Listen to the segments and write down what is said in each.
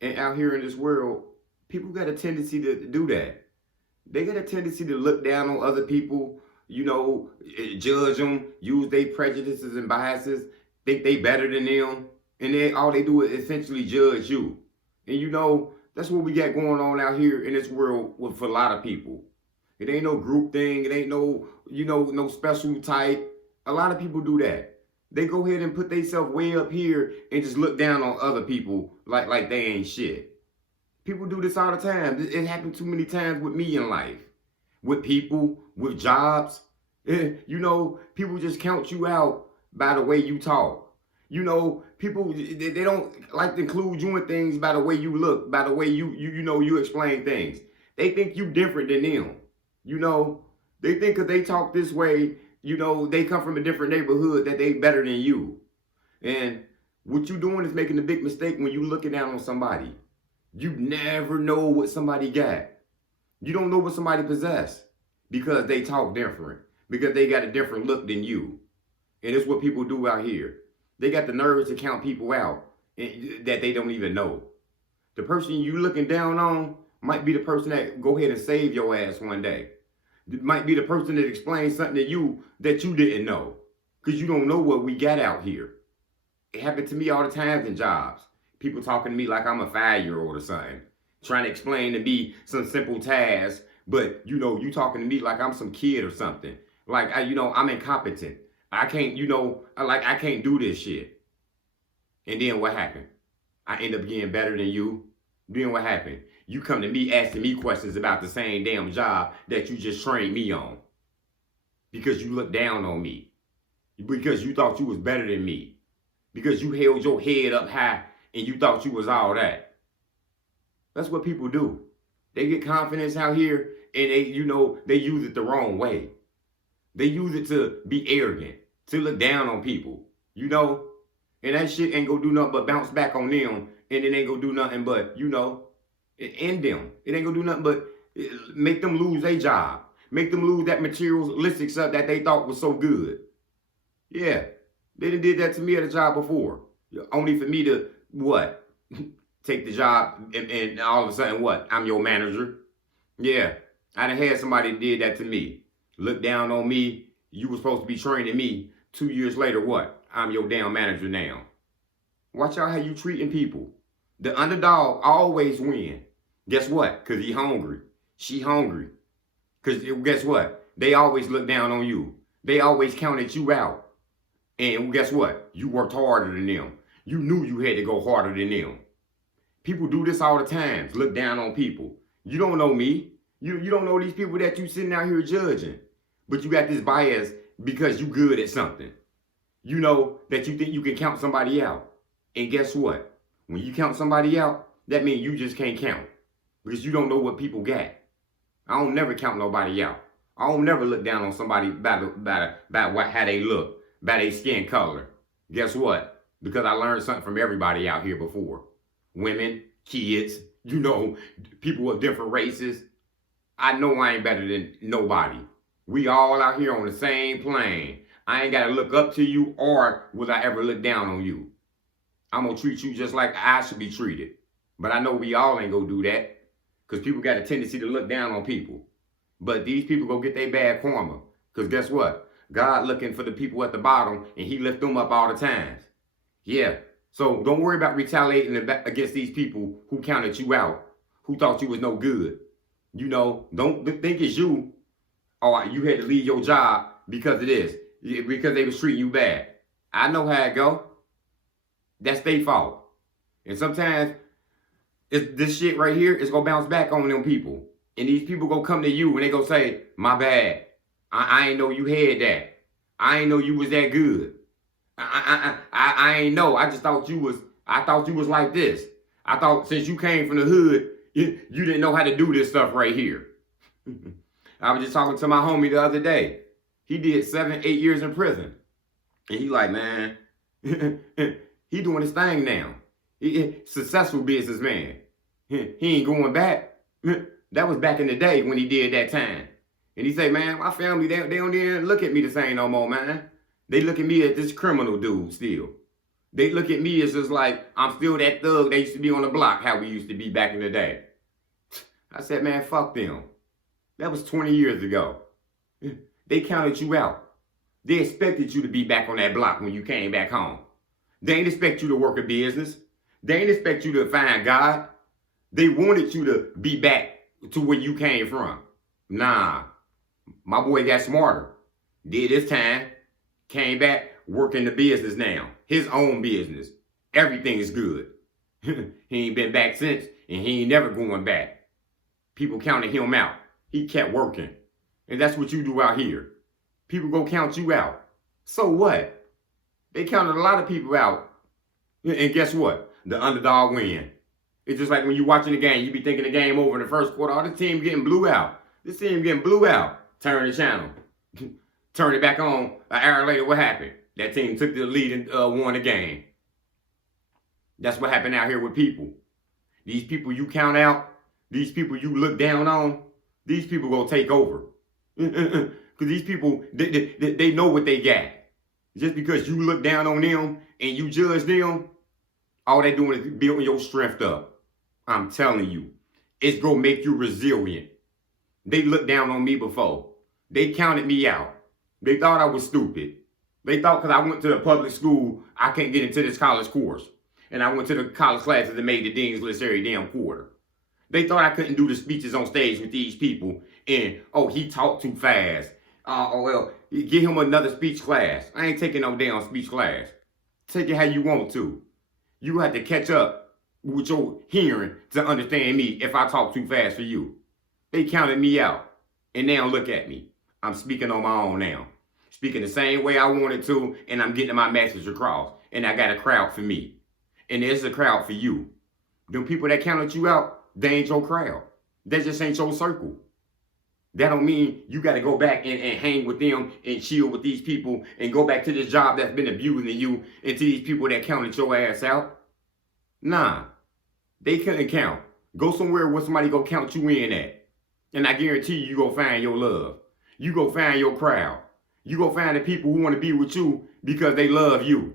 And out here in this world, people got a tendency to do that. They got a tendency to look down on other people, judge them, use their prejudices and biases, think they better than them, and then all they do is essentially judge you. And that's what we got going on out here in this world with for a lot of people. It ain't no group thing. It ain't no special type. A lot of people do that. They go ahead and put themselves way up here and just look down on other people like they ain't shit. People do this all the time. It happened too many times with me in life, with people, with jobs. People just count you out by the way you talk. People they don't like to include you in things by the way you look, by the way you explain things. They think you different than them. You know, they think because they talk this way, they come from a different neighborhood that they better than you. And what you doing is making a big mistake when you looking down on somebody. You never know what somebody got. You don't know what somebody possess because they talk different, because they got a different look than you. And it's what people do out here. They got the nerves to count people out that they don't even know. The person you looking down on might be the person that go ahead and save your ass one day. It might be the person that explains something to you that you didn't know, because you don't know what we got out here. It happened to me all the time in jobs. People talking to me like I'm a 5-year-old or something, trying to explain to me some simple tasks, but you talking to me like I'm some kid or something. Like I'm incompetent. I can't, I can't do this shit. And then what happened? I end up getting better than you. Then what happened? You come to me asking me questions about the same damn job that you just trained me on. Because you looked down on me. Because you thought you was better than me. Because you held your head up high and you thought you was all that. That's what people do. They get confidence out here and they use it the wrong way. They use it to be arrogant, to look down on people, and that shit ain't gonna do nothing but bounce back on them, and it ain't gonna do nothing but, end them. It ain't gonna do nothing but make them lose their job, make them lose that materialistic stuff that they thought was so good. Yeah, they done did that to me at a job before, only for me to, what, take the job and all of a sudden, what, I'm your manager? Yeah, I done had somebody that did that to me. Look down on me. You were supposed to be training me. 2 years later, what? I'm your damn manager now. Watch out how you treating people. The underdog always win. Guess what? Because he hungry. She hungry. Because guess what? They always look down on you. They always counted you out. And guess what? You worked harder than them. You knew you had to go harder than them. People do this all the time. Look down on people. You don't know me. You don't know these people that you sitting out here judging. But you got this bias because you good at something. You know that you think you can count somebody out. And guess what? When you count somebody out, that means you just can't count. Because you don't know what people got. I don't never count nobody out. I don't never look down on somebody by how they look, by their skin color. Guess what? Because I learned something from everybody out here before. Women, kids, people of different races. I know I ain't better than nobody. We all out here on the same plane. I ain't got to look up to you, or will I ever look down on you. I'm going to treat you just like I should be treated. But I know we all ain't going to do that, because people got a tendency to look down on people. But these people go get their bad karma, because guess what? God looking for the people at the bottom, and he lift them up all the time. Yeah, so don't worry about retaliating against these people who counted you out, who thought you was no good. Don't think it's you, or you had to leave your job because of this, because they was treating you bad. I know how it go. That's their fault. And sometimes this shit right here is gonna bounce back on them people. And these people gonna come to you and they gonna say, my bad. I ain't know you had that. I ain't know you was that good. I ain't know. I thought you was like this. I thought since you came from the hood, you didn't know how to do this stuff right here. I was just talking to my homie the other day. He did 7, 8 years in prison. And he like, man, he doing his thing now. Successful businessman. He ain't going back. That was back in the day when he did that time. And he say, man, my family, they don't even look at me the same no more, man. They look at me as this criminal dude still. They look at me as just like I'm still that thug that used to be on the block, how we used to be back in the day. I said, man, fuck them. That was 20 years ago. They counted you out. They expected you to be back on that block when you came back home. They ain't expect you to work a business. They ain't expect you to find God. They wanted you to be back to where you came from. Nah, my boy got smarter. Did his time, came back, working the business now. His own business. Everything is good. He ain't been back since, and he ain't never going back. People counted him out. He kept working. And that's what you do out here. People go count you out. So what? They counted a lot of people out. And guess what? The underdog win. It's just like when you're watching the game, you be thinking the game over in the first quarter. Oh, this team getting blew out. This team getting blew out. Turn the channel. Turn it back on. An hour later, what happened? That team took the lead and won the game. That's what happened out here with people. These people you count out, these people you look down on, these people gonna take over. Because these people, they know what they got. Just because you look down on them and you judge them, all they doing is building your strength up. I'm telling you, it's gonna make you resilient. They looked down on me before. They counted me out. They thought I was stupid. They thought because I went to the public school, I can't get into this college course. And I went to the college classes that made the dean's list every damn quarter. They thought I couldn't do the speeches on stage with these people. And, oh, he talked too fast. Oh, well, give him another speech class. I ain't taking no damn speech class. Take it how you want to. You have to catch up with your hearing to understand me if I talk too fast for you. They counted me out. And now look at me. I'm speaking on my own now. Speaking the same way I wanted to, and I'm getting my message across. And I got a crowd for me. And there's a crowd for you. Them people that counted you out, they ain't your crowd. They just ain't your circle. That don't mean you got to go back and hang with them and chill with these people and go back to this job that's been abusing you and to these people that counted your ass out. Nah, they couldn't count. Go somewhere where somebody go count you in at. And I guarantee you go find your love. You go find your crowd. You go find the people who want to be with you because they love you.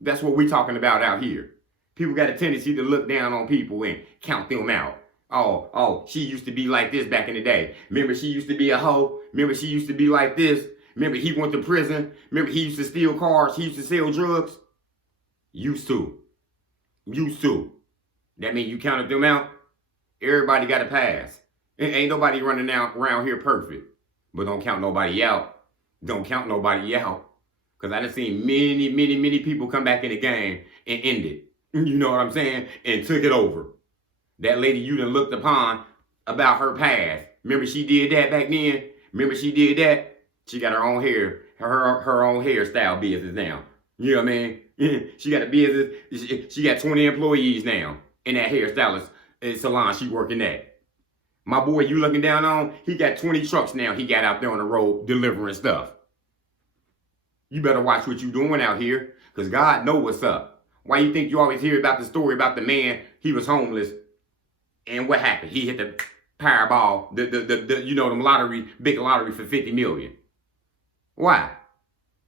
That's what we're talking about out here. People got a tendency to look down on people and count them out. Oh, she used to be like this back in the day. Remember, she used to be a hoe. Remember, she used to be like this. Remember, he went to prison. Remember, he used to steal cars. He used to sell drugs. Used to. That means you counted them out. Everybody got a pass. Ain't nobody running out around here perfect. But don't count nobody out. Don't count nobody out. Because I done seen many people come back in the game and end it. You know what I'm saying? And took it over. That lady you done looked upon about her past. Remember she did that back then? Remember she did that? She got her own hair, her own hairstyle business now. You know what I mean? She got a business. She got 20 employees now in that hairstylist salon she working at. My boy you looking down on, he got 20 trucks now. He got out there on the road delivering stuff. You better watch what you doing out here, because God know what's up. Why you think you always hear about the story about the man, he was homeless, and what happened? He hit the Powerball, you know, them big lottery for 50 million. Why?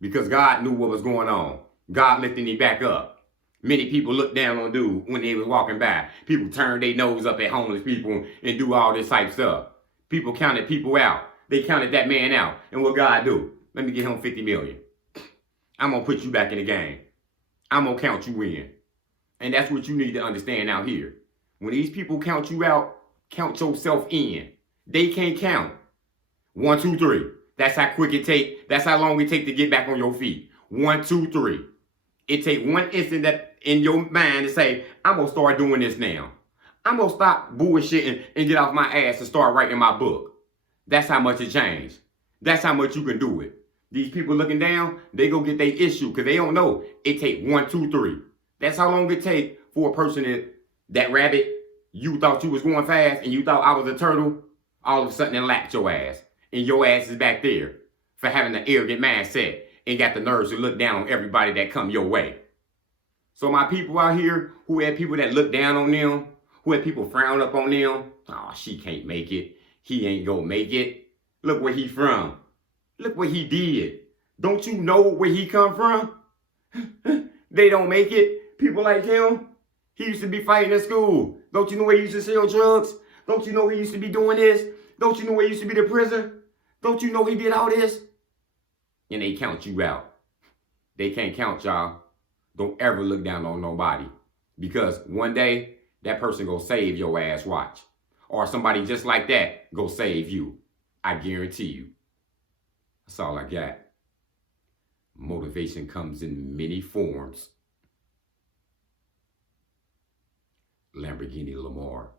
Because God knew what was going on. God lifted him back up. Many people looked down on dude when they was walking by. People turned their nose up at homeless people and do all this type stuff. People counted people out. They counted that man out. And what God do? Let me get him 50 million. I'm going to put you back in the game. I'm going to count you in. And that's what you need to understand out here. When these people count you out, count yourself in. They can't count. 1, 2, 3. That's how quick it take. That's how long it take to get back on your feet. 1, 2, 3. It take one instant that in your mind to say, I'm going to start doing this now. I'm going to stop bullshitting and get off my ass and start writing my book. That's how much it changed. That's how much you can do it. These people looking down, they go get their issue because they don't know. It take 1, 2, 3. That's how long it take for a person that rabbit, you thought you was going fast and you thought I was a turtle, all of a sudden it lapped your ass. And your ass is back there for having an arrogant mindset and got the nerves to look down on everybody that come your way. So my people out here who had people that look down on them, who had people frown up on them, oh, she can't make it. He ain't gonna make it. Look where he from. Look what he did. Don't you know where he come from? They don't make it. People like him, he used to be fighting in school. Don't you know he used to sell drugs? Don't you know he used to be doing this? Don't you know he used to be in prison? Don't you know he did all this? And they count you out. They can't count y'all. Don't ever look down on nobody. Because one day, that person go save your ass, watch. Or somebody just like that go save you. I guarantee you. That's all I got. Motivation comes in many forms. Lamborghini Lamar.